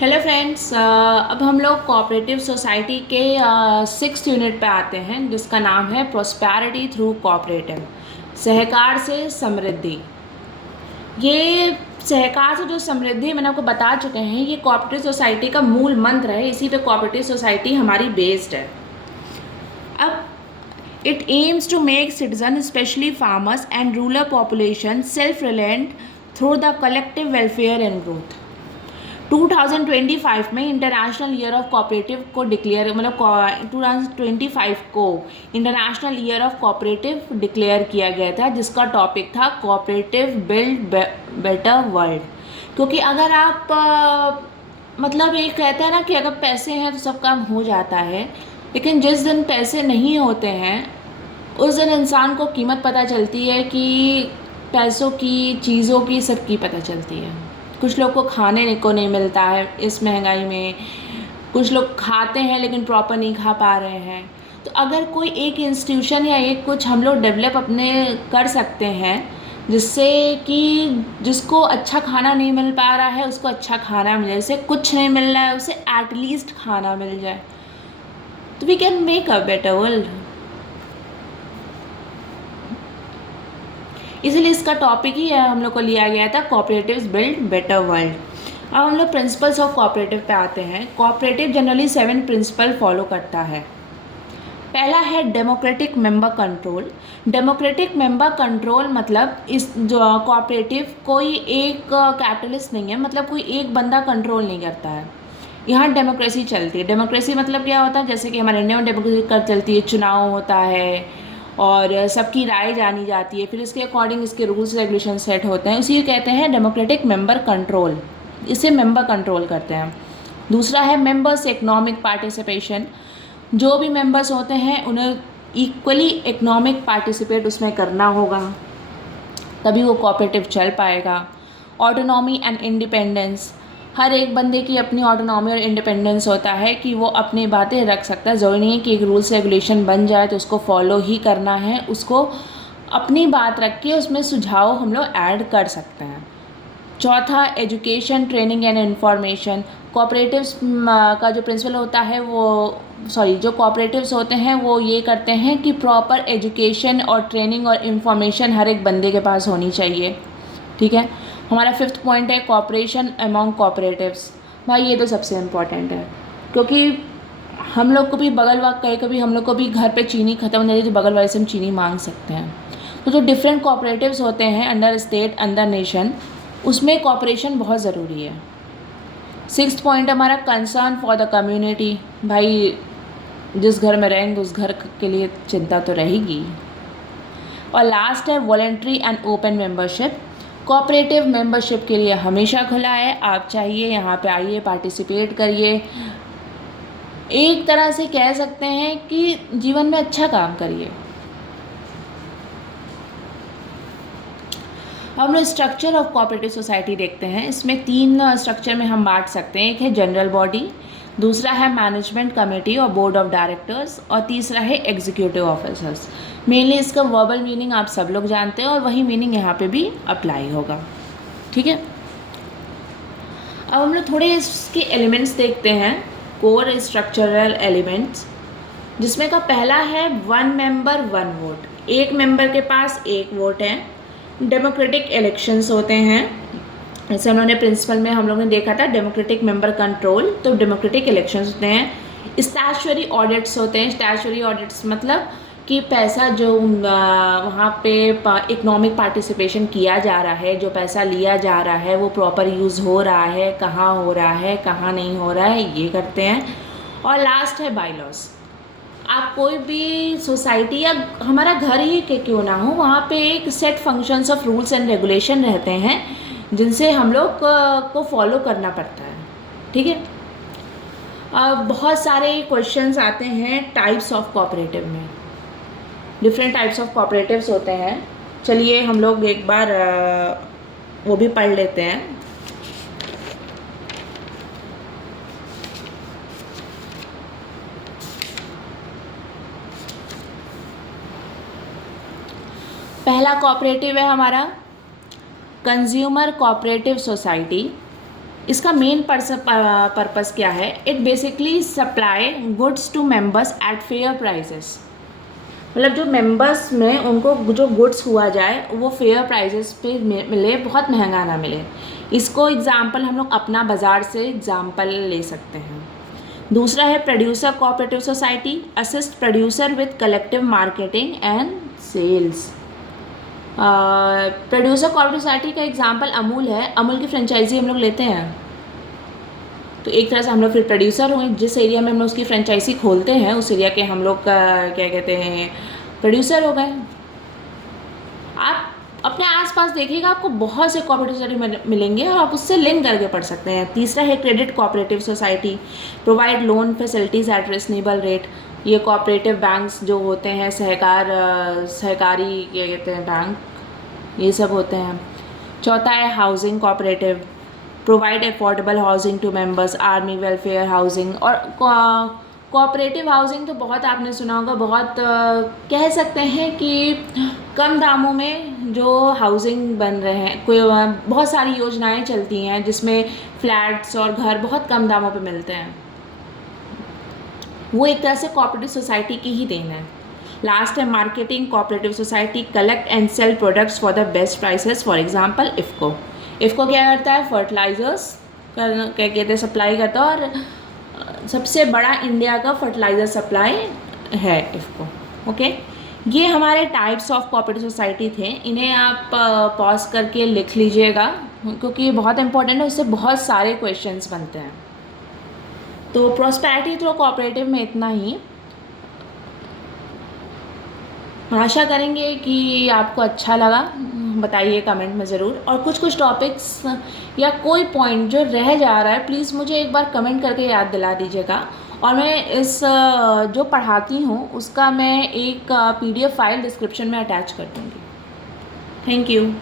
Hello friends, अब हम लोग कोऑपरेटिव सोसाइटी के 6th यूनिट पे आते हैं जिसका नाम है प्रोस्पैरिटी थ्रू कोऑपरेटिव, सहकार से समृद्धि। ये सहकार से जो समृद्धि मैंने आपको बता चुके हैं, ये कोऑपरेटिव सोसाइटी का मूल मंत्र है। इसी पे कोऑपरेटिव सोसाइटी हमारी बेस्ड है। अब it aims to make citizen specially farmers and rural population self reliant through the collective welfare and growth. 2025 में इंटरनेशनल ईयर ऑफ कोऑपरेटिव को डिक्लेयर 2025 को international year of cooperative declare किया गया था, जिसका टॉपिक था कोऑपरेटिव बिल्ड बेटर वर्ल्ड। क्योंकि अगर आप मतलब ये कहते हैं ना कि अगर पैसे हैं तो सब काम हो जाता है, लेकिन जिस दिन पैसे नहीं होते हैं उस दिन इंसान को कीमत पता चलती है कि पैसों की, चीज़ों की, सबकी पता चलती है। कुछ लोग को खाने को नहीं मिलता है इस महंगाई में, कुछ लोग खाते हैं लेकिन प्रॉपर नहीं खा पा रहे हैं। तो अगर कोई एक इंस्टीट्यूशन या एक कुछ हम लोग डेवलप अपने कर सकते हैं जिससे कि जिसको अच्छा खाना नहीं मिल पा रहा है उसको अच्छा खाना मिले, जिसे कुछ नहीं मिल रहा है उसे एटलीस्ट खाना मिल जाए, तो we can make a better world. इसीलिए इसका टॉपिक ही हम लोग को लिया गया था कोऑपरेटिव्स बिल्ड बेटर वर्ल्ड। अब हम लोग प्रिंसिपल्स ऑफ कोऑपरेटिव पे आते हैं। कोऑपरेटिव जनरली 7 प्रिंसिपल फॉलो करता है। पहला है democratic member control. Democratic member control मतलब इस जो कोऑपरेटिव कोई एक कैपिटलिस्ट नहीं है, मतलब कोई एक बंदा कंट्रोल नहीं करता है। यहाँ डेमोक्रेसी चलती है। डेमोक्रेसी मतलब क्या होता है, जैसे कि हमारे इंडिया में डेमोक्रेसी कर चलती है, चुनाव होता है और सबकी राय जानी जाती है, फिर इसके अकॉर्डिंग इसके रूल्स रेगुलेशन सेट होते हैं, उसी को कहते हैं डेमोक्रेटिक मेंबर कंट्रोल। इसे मेंबर कंट्रोल करते हैं। दूसरा है मेंबर्स इकोनॉमिक पार्टिसिपेशन। जो भी मेंबर्स होते हैं उन्हें इक्वली इकोनॉमिक पार्टिसिपेट उसमें करना होगा, तभी वो कोऑपरेटिव चल पाएगा। Autonomy and independence. हर एक बंदे की अपनी ऑटोनॉमी और इंडिपेंडेंस होता है कि वो अपनी बातें रख सकता है। ज़रूरी नहीं है कि एक रूल्स रेगुलेशन बन जाए तो उसको फॉलो ही करना है, उसको अपनी बात रख के उसमें सुझाव हम लोग ऐड कर सकते हैं। चौथा, education, training and information. Cooperatives का जो प्रिंसिपल होता है जो कोऑपरेटिव्स होते हैं वो ये करते हैं कि प्रॉपर एजुकेशन और ट्रेनिंग और इंफॉर्मेशन हर एक बंदे के पास होनी चाहिए। ठीक है। हमारा 5th पॉइंट है कोऑपरेशन अमॉन्ग कोऑपरेटिव्स। भाई ये तो सबसे इम्पॉर्टेंट है, क्योंकि हम लोग को भी बगल वाग कहीं कभी हम लोग को भी घर पे चीनी ख़त्म हो जाती है तो बगल वाले से हम चीनी मांग सकते हैं। तो जो डिफरेंट कोऑपरेटिव्स होते हैं अंडर स्टेट, अंडर नेशन, उसमें कोऑपरेशन बहुत ज़रूरी है। 6th पॉइंट हमारा कंसर्न फॉर द कम्युनिटी। भाई जिस घर में रहेंगे उस घर के लिए चिंता तो रहेगी। और लास्ट है voluntary and open membership. Cooperative membership के लिए हमेशा खुला है, आप चाहिए यहाँ पे आइए, पार्टिसिपेट करिए। एक तरह से कह सकते हैं कि जीवन में अच्छा काम करिए। हम लोग स्ट्रक्चर ऑफ कोऑपरेटिव सोसाइटी देखते हैं। इसमें 3 स्ट्रक्चर में हम बांट सकते हैं। एक है जनरल बॉडी, दूसरा है मैनेजमेंट कमेटी और बोर्ड ऑफ डायरेक्टर्स, और तीसरा है एग्जीक्यूटिव ऑफिसर्स। मेनली इसका वर्बल मीनिंग आप सब लोग जानते हैं और वही मीनिंग यहाँ पे भी अप्लाई होगा। ठीक है। अब हम लोग थोड़े इसके एलिमेंट्स देखते हैं, कोर स्ट्रक्चरल एलिमेंट्स, जिसमें का पहला है 1 मेंबर 1 वोट। एक मेंबर के पास 1 वोट है। डेमोक्रेटिक इलेक्शंस होते हैं, जैसे उन्होंने प्रिंसिपल में हम लोग ने देखा था डेमोक्रेटिक मेंबर कंट्रोल, तो डेमोक्रेटिक इलेक्शंस होते हैं। स्टैचुटरी ऑडिट्स होते हैं। स्टैचुटरी ऑडिट्स मतलब कि पैसा जो वहाँ पे इकोनॉमिक पार्टिसिपेशन किया जा रहा है, जो पैसा लिया जा रहा है वो प्रॉपर यूज़ हो रहा है, कहाँ हो रहा है, कहाँ नहीं हो रहा है, ये करते हैं। और लास्ट है बाईलॉज। आप कोई भी सोसाइटी या हमारा घर ही के क्यों ना हो, वहाँ पे एक set functions of rules and regulation रहते हैं जिनसे हम लोग को फॉलो करना पड़ता है। ठीक है। अब बहुत सारे क्वेश्चंस आते हैं टाइप्स ऑफ कोऑपरेटिव में। डिफरेंट टाइप्स ऑफ कोऑपरेटिव्स होते हैं। चलिए हम लोग एक बार वो भी पढ़ लेते हैं। पहला कोऑपरेटिव है हमारा कंज्यूमर कोऑपरेटिव सोसाइटी। इसका मेन पर्पस क्या है? It basically supply goods to members at fair prices. मतलब जो मेंबर्स में उनको जो गुड्स हुआ जाए वो फेयर प्राइसेस पे मिले, बहुत महंगा ना मिले। इसको एग्जांपल हम लोग अपना बाज़ार से एग्जांपल ले सकते हैं। दूसरा है producer cooperative society, assist producer with collective marketing and sales. Producer cooperative society का एग्जांपल अमूल है। अमूल की फ्रेंचाइजी हम लोग लेते हैं तो एक तरह से हम लोग फिर प्रोड्यूसर हुए। जिस एरिया में हम लोग उसकी फ्रेंचाइजी खोलते हैं उस एरिया के हम लोग क्या कहते हैं, प्रोड्यूसर हो गए। आप अपने आसपास देखिएगा, आपको बहुत से कोऑपरेटिव सोसाइटी मिलेंगे और आप उससे लिंक करके पढ़ सकते हैं। तीसरा है credit cooperative society, provide loan facilities at reasonable rate. ये कोऑपरेटिव बैंक्स जो होते हैं, सहकारी क्या कहते हैं बैंक, ये सब होते हैं। चौथा है housing cooperative, provide affordable housing to members, army welfare housing. और कोऑपरेटिव हाउसिंग तो बहुत आपने सुना होगा, बहुत कह सकते हैं कि कम दामों में जो हाउसिंग बन रहे हैं, कोई बहुत सारी योजनाएं चलती हैं जिसमें फ्लैट्स और घर बहुत कम दामों पे मिलते हैं। वो एक तरह से कोऑपरेटिव सोसाइटी की ही देन है। लास्ट है marketing cooperative society, collect and cell products for the best prices. For example IFFCO. IFFCO क्या करता है? फर्टिलाइज़र्स क्या कहते हैं सप्लाई करता है, और सबसे बड़ा इंडिया का फर्टिलाइज़र सप्लाई है इफ़को। ओके, ये हमारे टाइप्स ऑफ कोऑपरेटिव सोसाइटी थे। इन्हें आप पॉज करके लिख लीजिएगा क्योंकि ये बहुत इंपॉर्टेंट है, इससे बहुत सारे क्वेश्चंस बनते हैं। तो प्रॉस्पेरिटी थ्रू कोऑपरेटिव में इतना ही। आशा करेंगे कि आपको अच्छा लगा। बताइए कमेंट में ज़रूर। और कुछ टॉपिक्स या कोई पॉइंट जो रह जा रहा है प्लीज़ मुझे एक बार कमेंट करके याद दिला दीजिएगा। और मैं इस जो पढ़ाती हूँ उसका मैं एक PDF फाइल डिस्क्रिप्शन में अटैच कर दूँगी। Thank you.